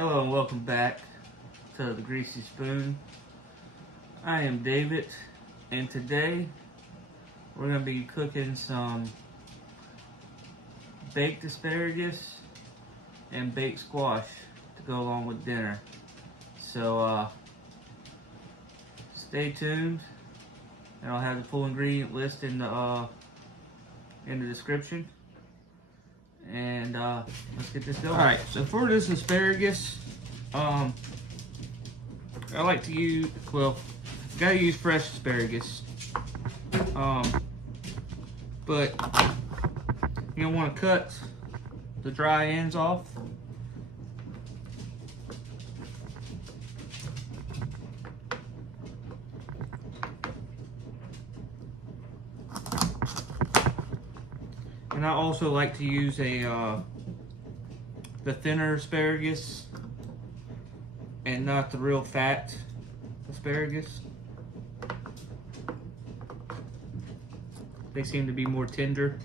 Hello and welcome back to the Greasy Spoon. I am David, and today we're going to be cooking some baked asparagus and baked squash to go along with dinner. So stay tuned, and I'll have the full ingredient list in the description. And let's get this going. Alright, so for this asparagus, I like to use, well, you gotta use fresh asparagus. But you don't want to cut the dry ends off. And I also like to use the thinner asparagus and not the real fat asparagus. They seem to be more tender.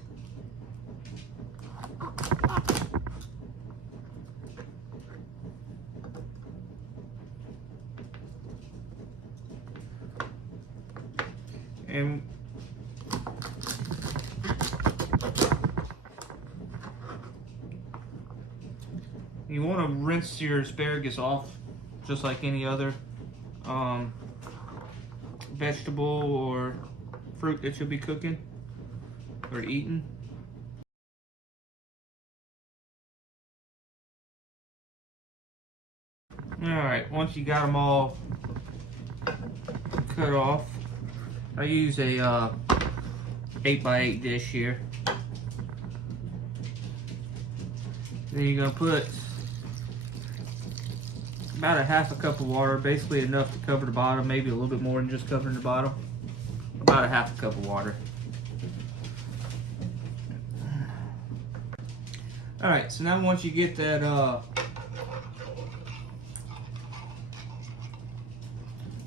And you want to rinse your asparagus off just like any other vegetable or fruit that you'll be cooking or eating. Alright, once you got them all cut off, I use a 8x8 dish here. Then you're going to put about a half a cup of water, basically enough to cover the bottom, maybe a little bit more than just covering the bottom. About a half a cup of water. Alright, so now once you get that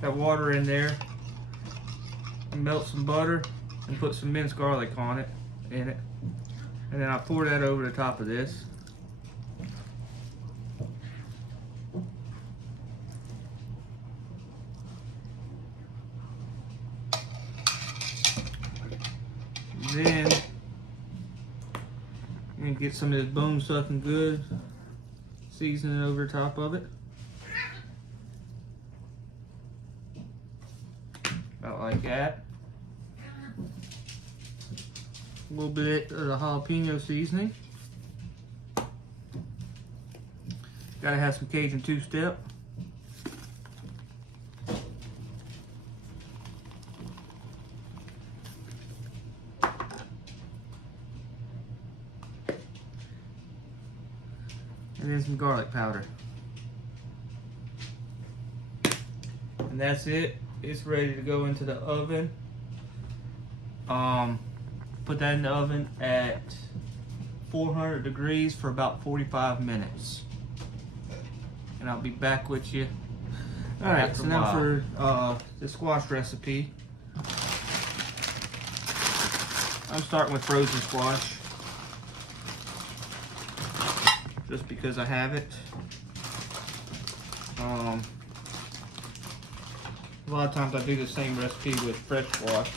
that water in there, melt some butter and put some minced garlic on it, and then I pour that over the top of this. Then you get some of this bone sucking good seasoning over the top of it. About like that. A little bit of the jalapeno seasoning. Gotta have some Cajun two-step. And then some garlic powder. And that's it. It's ready to go into the oven. Put that in the oven at 400 degrees for about 45 minutes. And I'll be back with you. Alright, so now for the squash recipe. I'm starting with frozen squash, just because I have it. A lot of times I do the same recipe with fresh squash.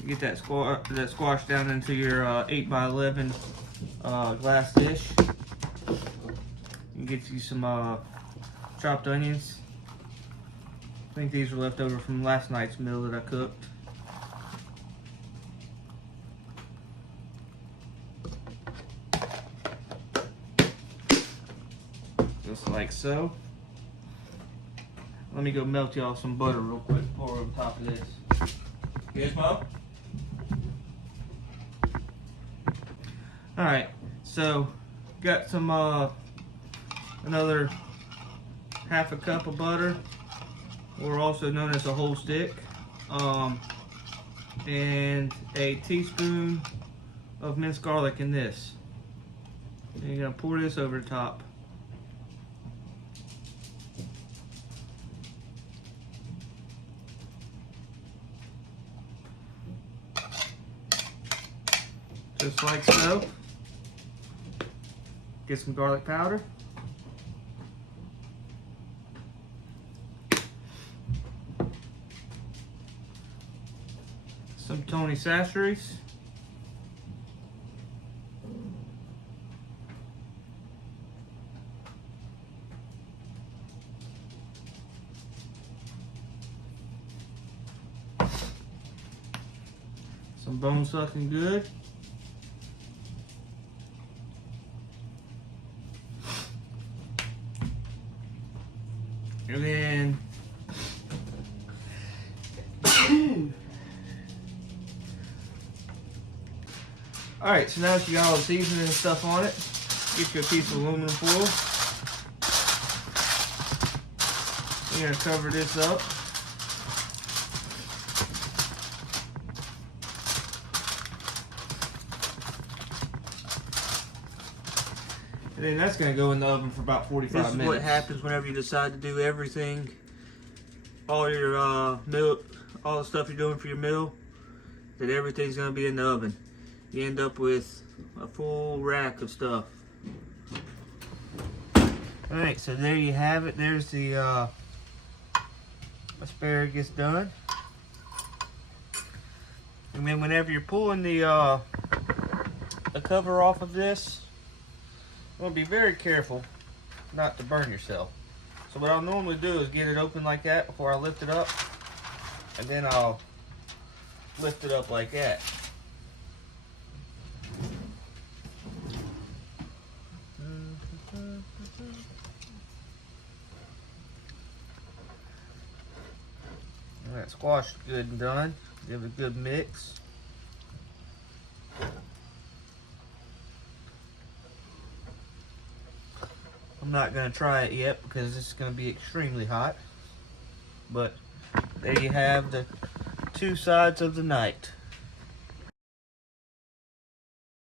You get that squash down into your 8x11 glass dish. You get you some chopped onions. I think these were left over from last night's meal that I cooked. Just like so. Let me go melt y'all some butter real quick, pour over top of this. Yes, Mom? Alright, so got some another half a cup of butter, or also known as a whole stick, and a teaspoon of minced garlic in this. And you're going to pour this over the top. just like so. Get some garlic powder. Some Tony Sacheries. Some bone sucking good. And then alright, so now that you got all the seasoning and stuff on it, get you a piece of aluminum foil. You're going to cover this up. And then that's going to go in the oven for about 45 minutes. This is what happens whenever you decide to do everything. All your meal, all the stuff you're doing for your meal, that everything's going to be in the oven. You end up with a full rack of stuff. Alright, so there you have it. There's the asparagus done. And then whenever you're pulling the cover off of this, you want to be very careful not to burn yourself. So what I'll normally do is get it open like that before I lift it up, and then I'll lift it up like that. That squash is good and done. Give it a good mix. I'm not going to try it yet because it's going to be extremely hot. But there you have the two sides of the night.